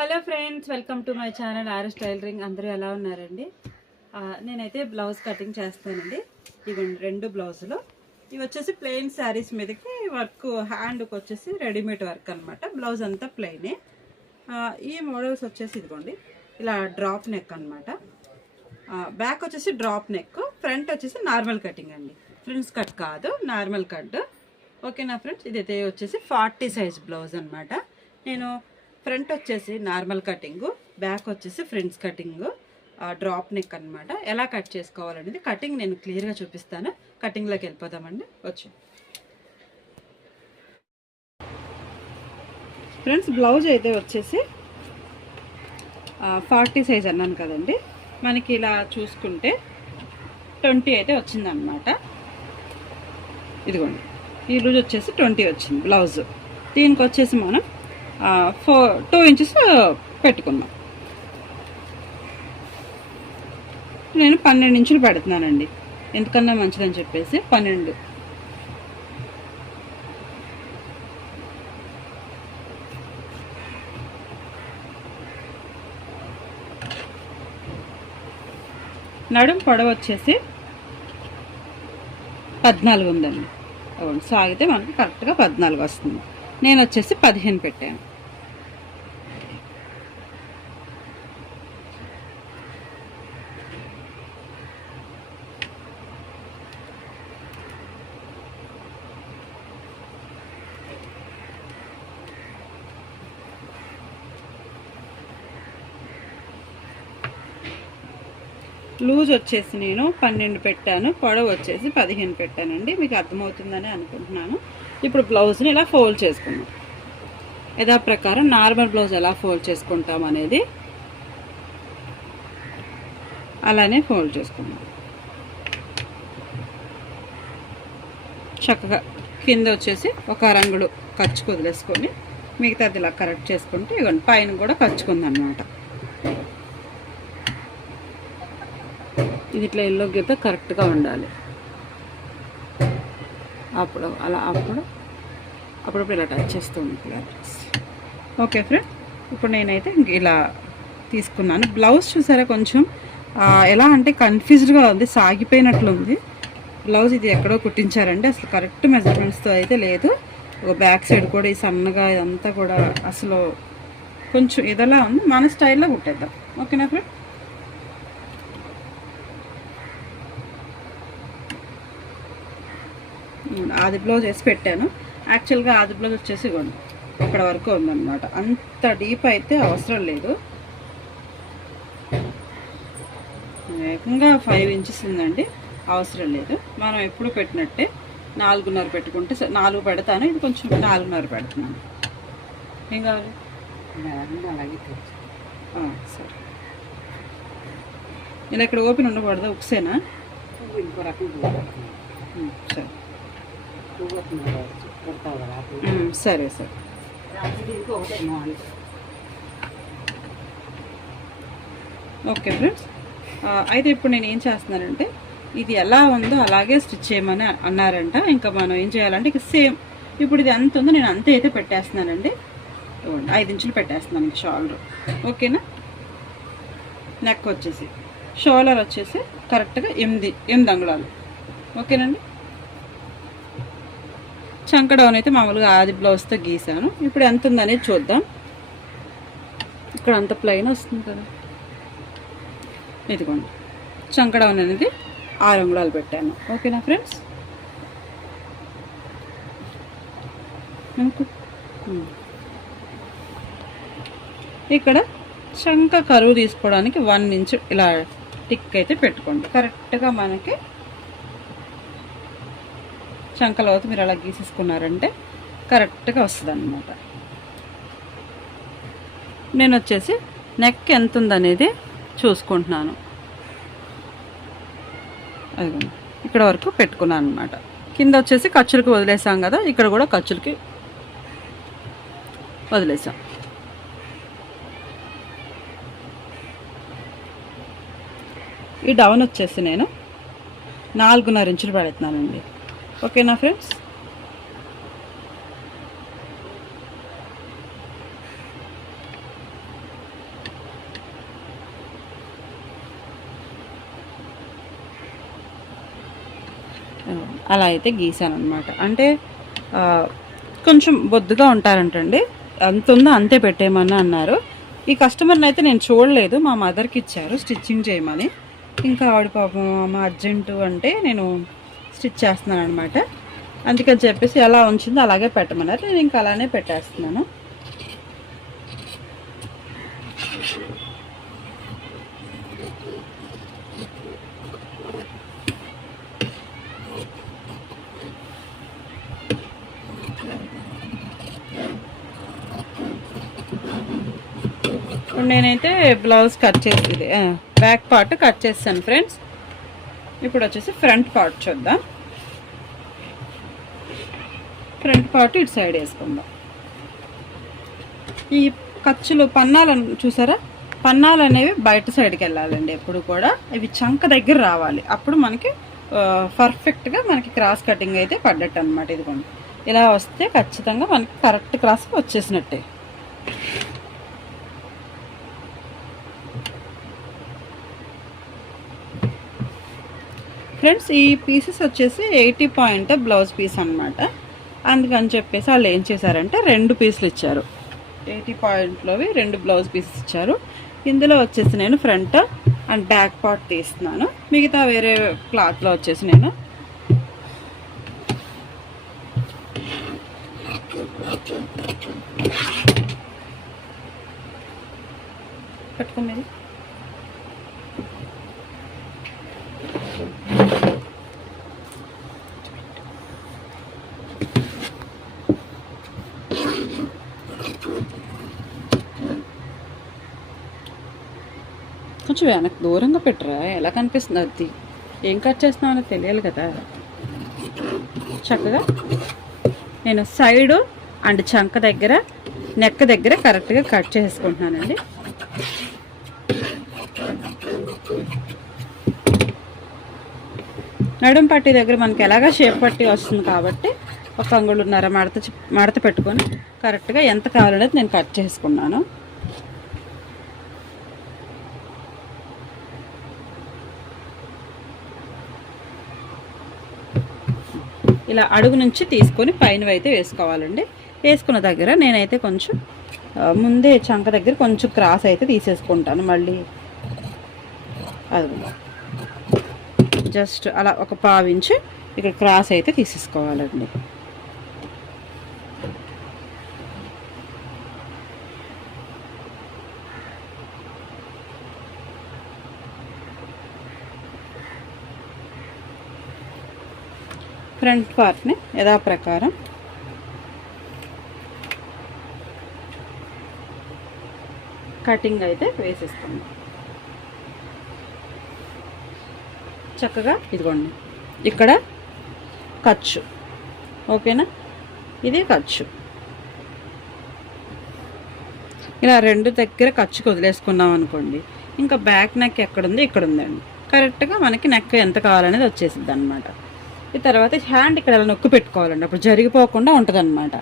Hello friends, welcome to my channel RS tailoring. అందరూ ఎలా ఉన్నారండి? నేనైతే బ్లౌజ్ కటింగ్ చేస్తానండి. ఇవి రెండు బ్లౌజులు. ఇవి వచ్చేసి ప్లెయిన్ శారీస్ మీదకి వర్క్, హ్యాండ్కి వచ్చేసి రెడీమేడ్ వర్క్ అనమాట. బ్లౌజ్ అంతా ప్లెయినే. ఈ మోడల్స్ వచ్చేసి ఇదిగోండి, ఇలా డ్రాప్ నెక్ అనమాట. బ్యాక్ వచ్చేసి డ్రాప్ నెక్, ఫ్రంట్ వచ్చేసి నార్మల్ కటింగ్ అండి. ఫ్రిల్స్ కట్ కాదు, నార్మల్ కట్. ఓకేనా ఫ్రెండ్స్? ఇదైతే వచ్చేసి 40 సైజ్ బ్లౌజ్ అనమాట. నేను ఫ్రంట్ వచ్చేసి నార్మల్ కటింగ్, బ్యాక్ వచ్చేసి ఫ్రంట్స్ కటింగ్, డ్రాప్ నెక్ అనమాట. ఎలా కట్ చేసుకోవాలనేది కటింగ్ నేను క్లియర్గా చూపిస్తాను. కటింగ్లోకి వెళ్ళిపోదామండి. వచ్చి ఫ్రెండ్స్, బ్లౌజ్ అయితే వచ్చేసి 40 సైజ్ అన్నాను కదండి. మనకి ఇలా చూసుకుంటే 20 అయితే వచ్చిందనమాట. ఇదిగోండి, ఈ రోజు వచ్చేసి 20 వచ్చింది బ్లౌజ్. దీనికి వచ్చేసి మనం 2 ఇంచెస్ పెట్టుకున్నాం. నేను 12 ఇంచులు పెడుతున్నానండి, ఎందుకన్నా మంచిదని చెప్పేసి 12. నడుం పొడవు వచ్చేసి 14 ఉందండి. సాగితే మనకి కరెక్ట్గా 14 వస్తుంది. నేను వచ్చేసి 15 పెట్టాను. లూజ్ వచ్చేసి నేను 12 పెట్టాను, పొడవు వచ్చేసి 15 పెట్టానండి. మీకు అర్థమవుతుందని అనుకుంటున్నాను. ఇప్పుడు బ్లౌజ్ని ఇలా ఫోల్డ్ చేసుకున్నాం. యథా ప్రకారం నార్మల్ బ్లౌజ్ ఎలా ఫోల్డ్ చేసుకుంటాం అనేది అలానే ఫోల్డ్ చేసుకున్నాం. చక్కగా కింద వచ్చేసి ఒక రంగులు ఖర్చుకు వదిలేసుకొని మిగతాది ఇలా కరెక్ట్ చేసుకుంటే ఇవ్వండి, పైన కూడా ఖర్చుకుందన్నమాట. ఇది ఇట్లా ఎల్లో గీత కరెక్ట్గా ఉండాలి. అప్పుడప్పుడు ఇలా టచ్ చేస్తూ ఉంటుంది. ఓకే ఫ్రెండ్, ఇప్పుడు నేనైతే ఇలా తీసుకున్నాను. బ్లౌజ్ చూసారా, కొంచెం ఎలా అంటే కన్ఫ్యూజ్డ్గా ఉంది, సాగిపోయినట్లుంది బ్లౌజ్. ఇది ఎక్కడో కుట్టించారంటే అసలు కరెక్ట్ మెజర్మెంట్స్తో అయితే లేదు. ఒక బ్యాక్ సైడ్ కూడా ఈ సన్నగా ఇదంతా కూడా అసలు కొంచెం ఇదలా ఉంది. మన స్టైల్లో కుట్టేద్దాం. ఓకేనా ఫ్రెండ్? ఆది బ్లౌజ్ వేసి పెట్టాను. యాక్చువల్గా ఆది బ్లౌజ్ వచ్చేసి ఇవ్వండి ఇక్కడ వరకు ఉందన్నమాట. అంత డీప్ అయితే అవసరం లేదు. ఏకంగా 5 ఇంచెస్ ఉందండి, అవసరం లేదు. మనం ఎప్పుడు పెట్టినట్టే 4.5 పెట్టుకుంటే 4 పెడతాను. ఇది కొంచెం 4.5 పెడుతున్నాను. ఏం కావాలి? అలాగే సరే. ఇలా ఇక్కడ ఓపెన్ ఉండకూడదా? ఉక్సేనా? సరే సరే సరే. ఓకే ఫ్రెండ్స్, అయితే ఇప్పుడు నేను ఏం చేస్తున్నానంటే ఇది ఎలా ఉందో అలాగే స్టిచ్ చేయమని అన్నారంట. ఇంకా మనం ఏం చేయాలంటే ఇక సేమ్ ఇప్పుడు ఇది ఎంత ఉందో నేను అంతే అయితే పెట్టేస్తున్నానండి. 5 ఇంచులు పెట్టేస్తున్నాను ఇంక షోల్డర్. ఓకేనా? నెక్ వచ్చేసి షోల్డర్ వచ్చేసి కరెక్ట్గా 8 అంగుళాలు. ఓకేనండి? చంక డౌన్ అయితే మామూలుగా ఆది బ్లౌజ్తో గీసాను. ఇప్పుడు ఎంత ఉందనేది చూద్దాం. ఇక్కడ అంత ప్లెయిన్ వస్తుంది కదా. ఇదిగోండి, చంక డౌన్ అనేది 6 అంగుళాలు పెట్టాను. ఓకేనా ఫ్రెండ్స్? ఇక్కడ చంక కరువు తీసుకోవడానికి 1 ఇంచు ఇలా టిక్ అయితే పెట్టుకోండి. కరెక్ట్గా మనకి చంకలవుతూ మీరు అలా గీసేసుకున్నారంటే కరెక్ట్గా వస్తుంది అన్నమాట. నేను వచ్చేసి నెక్ ఎంత ఉందనేది చూసుకుంటున్నాను. అదిగోండి, ఇక్కడ వరకు పెట్టుకున్నాను అనమాట. కింద వచ్చేసి ఖర్చులకి వదిలేసాం కదా, ఇక్కడ కూడా ఖర్చులకి వదిలేసాం. ఈ డౌన్ వచ్చేసి నేను 4.5 ఇంచులు పెడుతున్నానండి. ఓకేనా ఫ్రెండ్స్? అలా అయితే గీసాను అనమాట. అంటే కొంచెం బొద్దుగా ఉంటారంటండి, అంత ఉందో అంతే పెట్టేయమని అన్నారు. ఈ కస్టమర్ని అయితే నేను చూడలేదు, మా మదర్కి ఇచ్చారు స్టిచ్చింగ్ చేయమని. ఇంకా ఆవిడ పాపం మా అర్జెంటు అంటే నేను స్టిచ్ చేస్తున్నాను అనమాట. అందుకని చెప్పేసి ఎలా ఉంచిందో అలాగే పెట్టమన్నారు, నేను ఇంకా అలానే పెట్టేస్తున్నాను. ఇప్పుడు నేనైతే బ్లౌజ్ కట్ చేసి బ్యాక్ పార్ట్ కట్ చేస్తాను ఫ్రెండ్స్. ఇప్పుడు వచ్చేసి ఫ్రంట్ పార్ట్ చూద్దాం. ఫ్రంట్ పార్ట్ ఇటు సైడ్ వేసుకుందాం. ఈ ఖర్చులు పన్నాలు చూసారా, పన్నాలు అనేవి బయట సైడ్కి వెళ్ళాలండి ఎప్పుడు కూడా. ఇవి చంక దగ్గర రావాలి, అప్పుడు మనకి పర్ఫెక్ట్గా మనకి క్రాస్ కటింగ్ అయితే పడ్డట్టు అనమాట. ఇదిగోండి, ఇలా వస్తే ఖచ్చితంగా మనకి కరెక్ట్ క్రాస్కి వచ్చేసినట్టే. ఫ్రెండ్స్ ఈ పీసెస్ వచ్చేసి 80 పాయింట్ బ్లౌజ్ పీస్ అనమాట. అందుకని చెప్పేసి వాళ్ళు ఏం చేశారంటే 2 పీసులు ఇచ్చారు. 80 పాయింట్లోవి 2 బ్లౌజ్ పీసెస్ ఇచ్చారు. ఇందులో వచ్చేసి నేను ఫ్రంట్ అండ్ బ్యాక్ పార్ట్ తీస్తున్నాను. మిగతా వేరే క్లాత్లో వచ్చేసి నేను పట్టుకునేది కొంచెం వెనక్కి దూరంగా పెట్టరా, ఎలా కనిపిస్తుంది అది, ఏం కట్ చేస్తున్నావు అనేది తెలియాలి కదా. చక్కగా నేను సైడు అండ్ చంక దగ్గర నెక్ దగ్గర కరెక్ట్గా కట్ చేసుకుంటున్నానండి. నడుం పట్టి దగ్గర మనకి ఎలాగా షేప్ పట్టి వస్తుంది కాబట్టి 1 అంగుళన్నర మడత పెట్టుకొని కరెక్ట్గా ఎంత కావాలనేది నేను కట్ చేసుకున్నాను. ఇలా అడుగు నుంచి తీసుకొని పైన అయితే వేసుకోవాలండి. వేసుకున్న దగ్గర నేనైతే కొంచెం ముందే చంక దగ్గర కొంచెం క్రాస్ అయితే తీసేసుకుంటాను. మళ్ళీ అది జస్ట్ అలా 1/4 ఇంచు ఇక్కడ క్రాస్ అయితే తీసేసుకోవాలండి. ఫ్రంట్ పార్ట్ని యథాప్రకారం కటింగ్ అయితే వేసేస్తాము. చక్కగా ఇదిగోండి, ఇక్కడ ఖర్చు ఓకేనా, ఇది ఖర్చు. ఇలా 2 దగ్గర ఖర్చుకి వదిలేసుకున్నాం అనుకోండి, ఇంకా బ్యాక్ నెక్ ఎక్కడుంది ఇక్కడ ఉందండి. కరెక్ట్గా మనకి నెక్ ఎంత కావాలనేది వచ్చేసిద్ది అనమాట. ఈ తర్వాత హ్యాండ్ ఇక్కడ ఇలా నొక్కి పెట్టుకోవాలండి, అప్పుడు జరిగిపోకుండా ఉంటుంది అనమాట.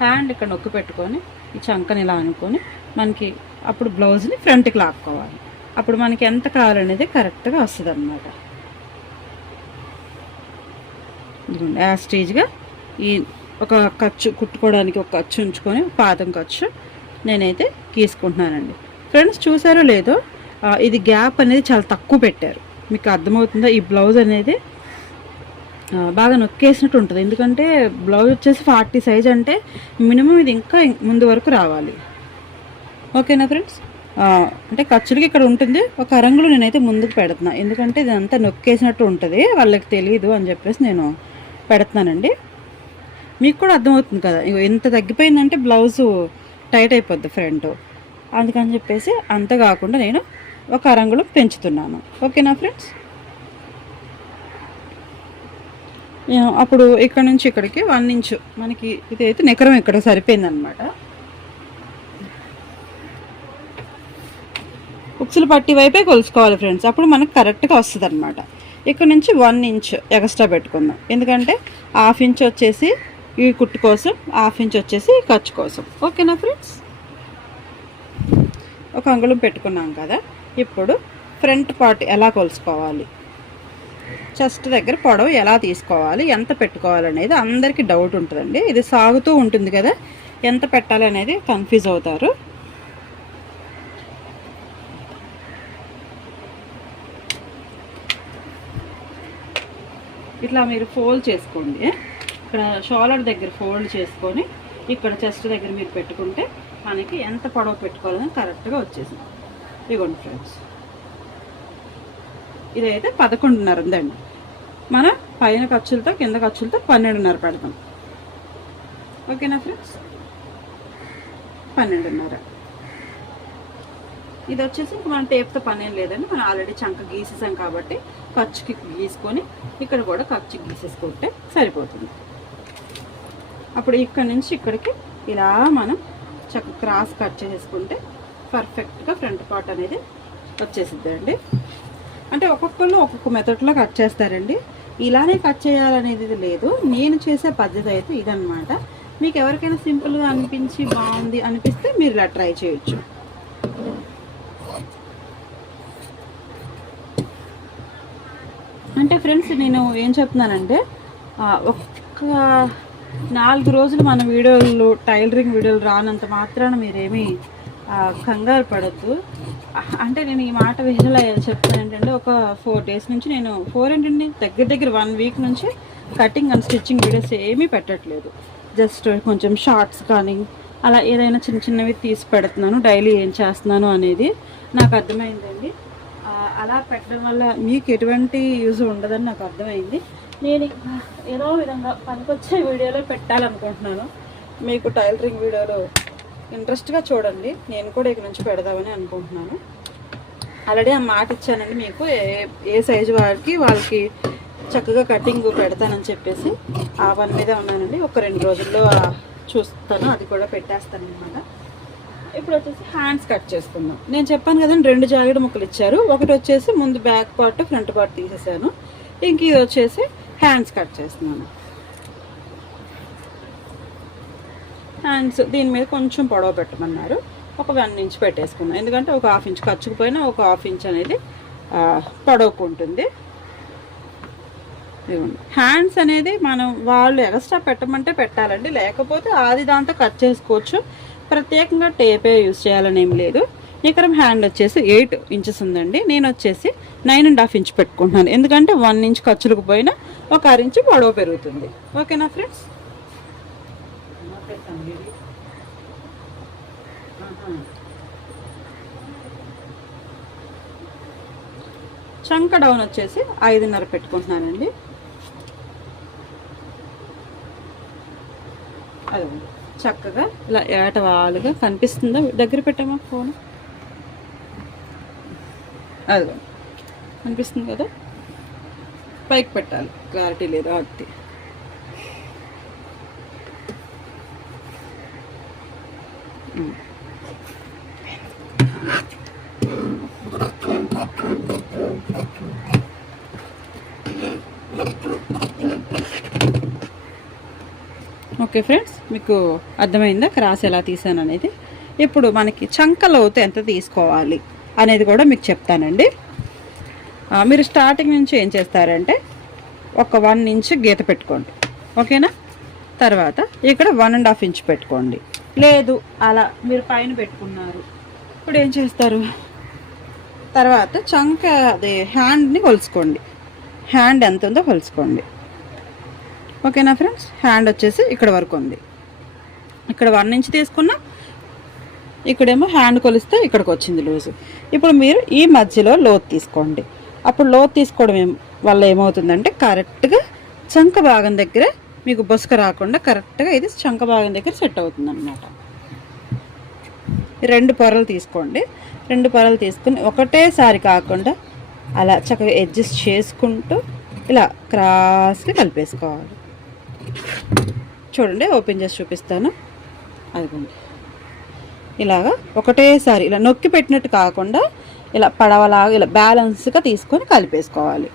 హ్యాండ్ ఇక్కడ నొక్కి పెట్టుకొని ఈ చంకని ఇలా అనుకొని మనకి అప్పుడు బ్లౌజ్ని ఫ్రంట్కి లాక్కోవాలి. అప్పుడు మనకి ఎంత కావాలనేది కరెక్ట్గా వస్తుంది అనమాట. ఇదిగోండి ఆ స్టేజ్గా ఈ ఒక ఖర్చు కుట్టుకోవడానికి ఒక ఖర్చు ఉంచుకొని పాదం ఖర్చు నేనైతే గీసుకుంటున్నానండి. ఫ్రెండ్స్ చూసారో లేదో, ఇది గ్యాప్ అనేది చాలా తక్కువ పెట్టారు. మీకు అర్థమవుతుందా? ఈ బ్లౌజ్ అనేది బాగా నొక్కేసినట్టు ఉంటుంది, ఎందుకంటే బ్లౌజ్ వచ్చేసి 40 సైజ్ అంటే మినిమం ఇది ఇంకా ముందు వరకు రావాలి. ఓకేనా ఫ్రెండ్స్? అంటే ఖర్చులకి ఇక్కడ ఉంటుంది, 1 అరంగులు నేనైతే ముందుకు పెడుతున్నా, ఎందుకంటే ఇదంతా నొక్కేసినట్టు ఉంటుంది, వాళ్ళకి తెలియదు అని చెప్పేసి నేను పెడుతున్నానండి. మీకు కూడా అర్థమవుతుంది కదా, ఎంత తగ్గిపోయిందంటే బ్లౌజు టైట్ అయిపోద్ది ఫ్రంట్. అందుకని చెప్పేసి అంత కాకుండా నేను 1 అరంగులు పెంచుతున్నాను. ఓకేనా ఫ్రెండ్స్? అప్పుడు ఇక్కడ నుంచి ఇక్కడికి 1 ఇంచు మనకి ఇదైతే నికరం ఇక్కడ సరిపోయిందనమాట. ఉక్సులు పట్టి వైపే కొలుసుకోవాలి ఫ్రెండ్స్, అప్పుడు మనకు కరెక్ట్గా వస్తుంది అనమాట. ఇక్కడ నుంచి 1 ఇంచు ఎక్స్ట్రా పెట్టుకుందాం, ఎందుకంటే 1/2 ఇంచ్ వచ్చేసి ఈ కుట్టు కోసం, 1/2 ఇంచ్ వచ్చేసి ఖర్చు కోసం. ఓకేనా ఫ్రెండ్స్? 1 అంగుళం పెట్టుకున్నాం కదా. ఇప్పుడు ఫ్రంట్ పార్ట్ ఎలా కొలుసుకోవాలి చెస్ట్ దగ్గర పొడవు ఎలా తీసుకోవాలి, ఎంత పెట్టుకోవాలి అనేది అందరికీ డౌట్ ఉంటుందండి. ఇది సాగుతూ ఉంటుంది కదా, ఎంత పెట్టాలి అనేది కన్ఫ్యూజ్ అవుతారు. ఇట్లా మీరు ఫోల్డ్ చేసుకోండి. ఇక్కడ షోల్డర్ దగ్గర ఫోల్డ్ చేసుకొని ఇక్కడ చెస్ట్ దగ్గర మీరు పెట్టుకుంటే మనకి ఎంత పొడవు పెట్టుకోవాలని కరెక్ట్గా వచ్చేసింది. ఇదిగోండి ఫ్రెండ్స్, ఇదైతే 11.5 ఉందండి. మన పైన ఖర్చులతో కింద ఖర్చులతో 12.5 పెడతాం. ఓకేనా ఫ్రెండ్స్, 12.5. ఇది వచ్చేసి మన టేప్తో పని ఏం లేదండి. మనం ఆల్రెడీ చంక గీసేసాం కాబట్టి ఖర్చుకి గీసుకొని ఇక్కడ కూడా ఖర్చు గీసేసుకుంటే సరిపోతుంది. అప్పుడు ఇక్కడ నుంచి ఇక్కడికి ఇలా మనం చక్క క్రాస్ కట్ చేసుకుంటే పర్ఫెక్ట్గా ఫ్రంట్ పార్ట్ అనేది వచ్చేసిద్దండి. అంటే ఒక్కొక్కళ్ళు ఒక్కొక్క మెథడ్లో కట్ చేస్తారండి. ఇలానే కట్ చేయాలనేది లేదు, నేను చేసే పద్ధతి అయితే ఇదన్నమాట. మీకు ఎవరికైనా సింపుల్గా అనిపించి బాగుంది అనిపిస్తే మీరు ఇలా ట్రై చేయొచ్చు. అంటే ఫ్రెండ్స్, నేను ఏం చెప్తున్నానంటే ఒక్క 4 రోజులు మన వీడియోలు టైలరింగ్ వీడియోలు రానంత మాత్రాన మీరేమీ కంగారు పడద్దు. అంటే నేను ఈ మాట వేరేలా చెప్తాను ఏంటంటే, ఒక 4 డేస్ నుంచి నేను 4 ఏంటండి దగ్గర 1 వీక్ నుంచి కటింగ్ అండ్ స్టిచ్చింగ్ వీడియోస్ ఏమీ పెట్టట్లేదు. జస్ట్ కొంచెం షార్ట్స్ కానీ అలా ఏదైనా చిన్నవి తీసి పెడుతున్నాను. డైలీ ఏం చేస్తున్నాను అనేది నాకు అర్థమైందండి. అలా పెట్టడం వల్ల మీకు ఎటువంటి యూజ్ ఉండదని నాకు అర్థమైంది. నేను ఏదో విధంగా పనికొచ్చే వీడియోలో పెట్టాలనుకుంటున్నాను. మీకు టైలరింగ్ వీడియోలో ఇంట్రెస్ట్గా చూడండి, నేను కూడా ఇక నుంచి పెడదామని అనుకుంటున్నాను. ఆల్రెడీ ఆ మాట ఇచ్చానండి మీకు, ఏ సైజు వాళ్ళకి చక్కగా కటింగ్ పెడతానని చెప్పేసి ఆ పని మీద ఉన్నానండి. ఒక 2 రోజుల్లో చూస్తాను, అది కూడా పెట్టేస్తాను అనమాట. ఇప్పుడు వచ్చేసి హ్యాండ్స్ కట్ చేసుకుందాం. నేను చెప్పాను కదండి 2 జాకెట్ ముక్కలు ఇచ్చారు. ఒకటి వచ్చేసి ముందు బ్యాక్ పార్ట్ ఫ్రంట్ పార్ట్ తీసేసాను. ఇంక ఇది వచ్చేసి హ్యాండ్స్ కట్ చేస్తున్నాను. హ్యాండ్స్ దీని మీద కొంచెం పొడవు పెట్టమన్నారు. ఒక 1 ఇంచ్ పెట్టేసుకున్నాను, ఎందుకంటే ఒక 1/2 ఇంచ్ ఖర్చుకుపోయినా ఒక 1/2 ఇంచ్ అనేది పొడవుకు ఉంటుంది. హ్యాండ్స్ అనేది మనం వాళ్ళు ఎక్స్ట్రా పెట్టమంటే పెట్టాలండి, లేకపోతే ఆది దాంతో కట్ చేసుకోవచ్చు. ప్రత్యేకంగా టేపే యూజ్ చేయాలని ఏం లేదు. ఇక్కడ హ్యాండ్ వచ్చేసి 8 ఇంచెస్ ఉందండి. నేను వచ్చేసి 9.5 ఇంచ్ పెట్టుకుంటున్నాను, ఎందుకంటే 1 ఇంచ్ ఖర్చులకు పోయినా ఒక 1/2 ఇంచ్ పొడవు పెరుగుతుంది. ఓకేనా ఫ్రెండ్స్, చంక డౌన్ వచ్చేసి 5.5 పెట్టుకుంటున్నానండి. అదే చక్కగా ఇలా ఏటవాలుగా కనిపిస్తుందా, దగ్గర పెట్టామా ఫోన్, అది కనిపిస్తుంది కదా, పైకి పెట్టాలి, క్లారిటీ లేదు అది. ఓకే ఫ్రెండ్స్, మీకు అర్థమైందా క్రాస్ ఎలా తీసాను అనేది. ఇప్పుడు మనకి చంక లోతు ఎంత తీసుకోవాలి అనేది కూడా మీకు చెప్తానండి. మీరు స్టార్టింగ్ నుంచి ఏం చేస్తారంటే ఒక 1 ఇంచ్ గీత పెట్టుకోండి, ఓకేనా. తర్వాత ఇక్కడ 1.5 ఇంచ్ పెట్టుకోండి. లేదు అలా మీరు పైన పెట్టుకున్నారు, ఇప్పుడు ఏం చేస్తారు, తర్వాత చంక అదే హ్యాండ్ని కొలుసుకోండి. హ్యాండ్ ఎంత ఉందో కొలుసుకోండి, ఓకేనా ఫ్రెండ్స్. హ్యాండ్ వచ్చేసి ఇక్కడ వరకు ఉంది, ఇక్కడ 1 ఇంచ్ తీసుకున్నా, ఇక్కడేమో హ్యాండ్ కొలిస్తే ఇక్కడికి వచ్చింది లూజు. ఇప్పుడు మీరు ఈ మధ్యలో లోతు తీసుకోండి. అప్పుడు లోతు తీసుకోవడం వల్ల ఏమవుతుందంటే కరెక్ట్గా చంక భాగం దగ్గర మీకు బొసుక రాకుండా కరెక్ట్గా ఇది చంక భాగం దగ్గర సెట్ అవుతుంది అన్నమాట. 2 పొరలు తీసుకోండి. 2 పొరలు తీసుకుని ఒకటేసారి కాకుండా అలా చక్కగా అడ్జస్ట్ చేసుకుంటూ ఇలా క్రాస్గా కలిపేసుకోవాలి. చూడండి, ఓపెన్ చేసి చూపిస్తాను. అదిగోండి, ఇలాగా ఒకటేసారి ఇలా నొక్కి పెట్టినట్టు కాకుండా ఇలా పడవలాగా ఇలా బ్యాలెన్స్గా తీసుకొని కలిపేసుకోవాలి.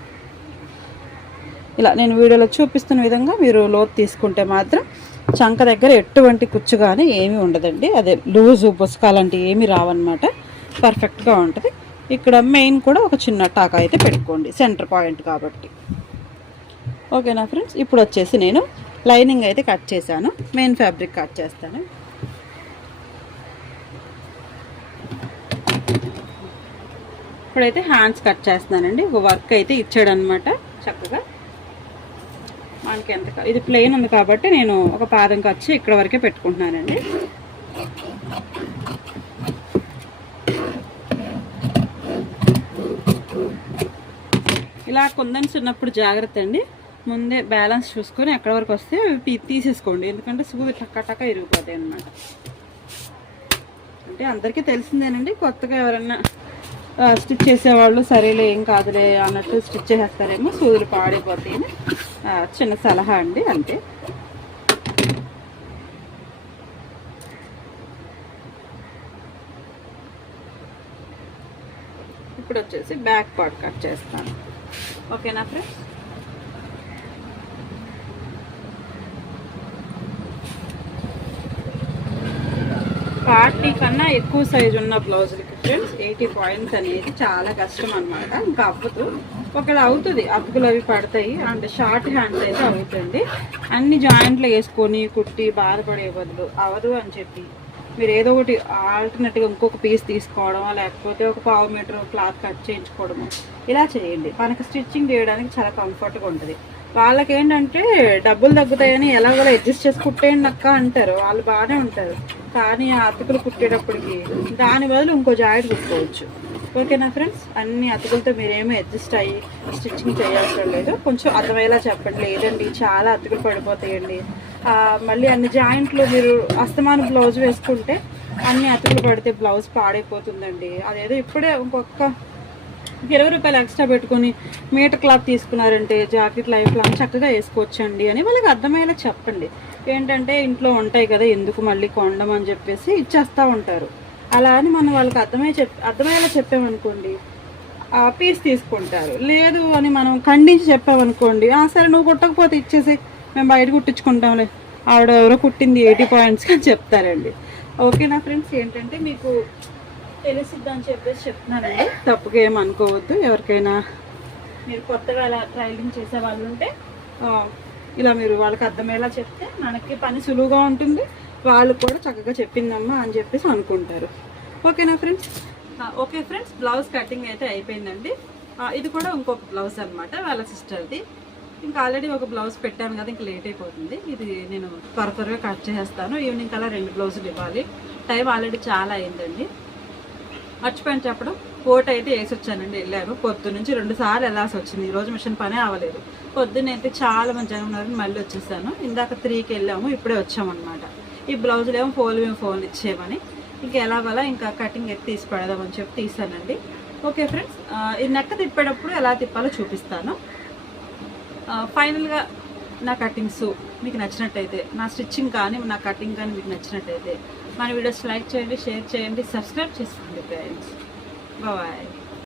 ఇలా నేను వీడియోలో చూపిస్తున్న విధంగా మీరు లోతు తీసుకుంటే మాత్రం చంక దగ్గర ఎటువంటి కుచ్చు కానీ ఏమీ ఉండదండి. అదే లూజు బొసుకాలంటే ఏమీ రావన్నమాట, పర్ఫెక్ట్గా ఉంటుంది. ఇక్కడ మెయిన్ కూడా ఒక చిన్న టాకా అయితే పెట్టుకోండి, సెంటర్ పాయింట్ కాబట్టి. ఓకేనా ఫ్రెండ్స్, ఇప్పుడు వచ్చేసి నేను లైనింగ్ అయితే కట్ చేశాను, మెయిన్ ఫ్యాబ్రిక్ కట్ చేస్తాను. ఇప్పుడైతే హ్యాండ్స్ కట్ చేస్తున్నానండి. ఒక వర్క్ అయితే ఇచ్చాడు అనమాట చక్కగా. మనకి ఎంత ఇది ప్లెయిన్ ఉంది కాబట్టి నేను ఒక పాదం ఖర్చు ఇక్కడ వరకే పెట్టుకుంటున్నానండి. ఇలా కుందన్స్ ఉన్నప్పుడు జాగ్రత్త అండి, ముందే బ్యాలెన్స్ చూసుకొని ఎక్కడి వరకు వస్తే తీసేసుకోండి, ఎందుకంటే సూది టక్క ఇరిగిపోతాయి అన్నమాట. అంటే అందరికీ తెలిసిందేనండి, కొత్తగా ఎవరన్నా స్టిచ్ చేసేవాళ్ళు సరేలే ఏం కాదులే అన్నట్టు స్టిచ్ చేసేస్తారేమో, సూదులు పాడైపోతాయని చిన్న సలహా అండి అంతే. ఇప్పుడు వచ్చేసి బ్యాక్ పార్ట్ కట్ చేస్తాను. ఓకేనా ఫ్రెండ్స్, పార్టీ కన్నా ఎక్కువ సైజు ఉన్న బ్లౌజులకి ఫ్రెండ్స్ 80 పాయింట్స్ అనేది చాలా కష్టం అనమాట. ఇంకా అవ్వదు, ఒకవేళ అవుతుంది అతుకులు అవి పడతాయి, అండ్ షార్ట్ హ్యాండ్స్ అయితే అవుతుంది. అన్ని జాయింట్లు వేసుకొని కుట్టి బాధపడే బదులు అవ్వదు అని చెప్పి మీరు ఏదో ఒకటి ఆల్టర్నేట్గా ఇంకొక పీస్ తీసుకోవడమో, లేకపోతే ఒక 1/2 మీటర్ క్లాత్ కట్ చేయించుకోవడము, ఇలా చేయండి. మనకి స్టిచ్చింగ్ చేయడానికి చాలా కంఫర్ట్గా ఉంటుంది. వాళ్ళకి ఏంటంటే డబ్బులు తగ్గుతాయని ఎలాగోలా అడ్జస్ట్ చేసి కుట్టేయండి అక్క అంటారు, వాళ్ళు బాగానే ఉంటారు. కానీ ఆ అతుకులు కుట్టేటప్పటికి దాని బదులు ఇంకో జాకెట్ కుట్టుకోవచ్చు. ఓకేనా ఫ్రెండ్స్, అన్ని అతుకులతో మీరేమీ అడ్జస్ట్ అయ్యి స్టిచ్చింగ్ చేయాల్సిన లేదు. కొంచెం అర్థమయ్యేలా చెప్పండి, లేదండి చాలా అతుకులు పడిపోతాయండి, మళ్ళీ అన్ని జాయింట్లు మీరు అస్తమాన బ్లౌజ్ వేసుకుంటే అన్ని అతుకులు పడితే బ్లౌజ్ పాడైపోతుందండి. అదేదో ఇప్పుడే ఇంకొక 20 రూపాయలు ఎక్స్ట్రా పెట్టుకొని మీటర్ క్లాత్ తీసుకున్నారంటే జాకెట్ లైఫ్ లాంగ్ చక్కగా వేసుకోవచ్చండి అని వాళ్ళకి అర్థమయ్యేలా చెప్పండి. ఏంటంటే ఇంట్లో ఉంటాయి కదా ఎందుకు మళ్ళీ కొండం అని చెప్పేసి ఇచ్చేస్తూ ఉంటారు. అలా అని మనం వాళ్ళకి అర్థమయ్యేలా చెప్పామనుకోండి ఆ పీస్ తీసుకుంటారు. లేదు అని మనం ఖండించి చెప్పామనుకోండి, సరే నువ్వు కుట్టకపోతే ఇచ్చేసి మేము బయట కుట్టించుకుంటాంలే, ఆవిడ ఎవరో కుట్టింది 80 పాయింట్స్ అని చెప్తారండి. ఓకేనా ఫ్రెండ్స్, ఏంటంటే మీకు తెలిసిద్దని చెప్పేసి చెప్తున్నానండి, తప్పుగా ఏం అనుకోవద్దు. ఎవరికైనా మీరు కొత్తగా అలా ట్రైలింగ్ చేసే వాళ్ళు ఉంటే ఇలా మీరు వాళ్ళకి అర్థమయ్యేలా చెప్తే మనకి పని సులువుగా ఉంటుంది, వాళ్ళు కూడా చక్కగా చెప్పిందమ్మా అని చెప్పేసి అనుకుంటారు. ఓకేనా friends, okay friends, blouse cutting అయితే అయిపోయిందండి. ఇది కూడా ఇంకొక బ్లౌజ్ అనమాట వాళ్ళ సిస్టర్ది. ఇంకా ఆల్రెడీ ఒక బ్లౌజ్ పెట్టాను కదా, ఇంకా లేట్ అయిపోతుంది. ఇది నేను త్వరగా కట్ చేసేస్తాను. ఈవినింగ్ కల్లా 2 బ్లౌజులు ఇవ్వాలి. టైం ఆల్రెడీ చాలా అయిందండి. మర్చిపోయిన చెప్పడం, కోట్ అయితే వేసి వచ్చానండి, వెళ్ళాను. పొద్దు నుంచి 2 సార్లు వెళ్ళాల్సి వచ్చింది, ఈరోజు మిషన్ పనే అవ్వలేదు. పొద్దున్న అయితే చాలా మంది జనం ఉన్నారని మళ్ళీ వచ్చేసాను. ఇందాక 3కి వెళ్ళాము, ఇప్పుడే వచ్చామన్నమాట. ఈ బ్లౌజులు ఏమో ఫోన్ ఇచ్చేయమని ఇంకా ఎలాగోలా ఇంకా కటింగ్ ఎత్తి తీసి పెడదామని చెప్పి తీసానండి. ఓకే ఫ్రెండ్స్, ఈ నెక్క తిప్పేటప్పుడు ఎలా తిప్పాలో చూపిస్తాను. ఫైనల్గా నా కటింగ్స్ మీకు నచ్చినట్టయితే, నా స్టిచ్చింగ్ కానీ నా కటింగ్ కానీ మీకు నచ్చినట్టయితే మన వీడియోస్ లైక్ చేయండి, షేర్ చేయండి, సబ్స్క్రైబ్ చేసుకోండి ఫ్రెండ్స్. బాయ్.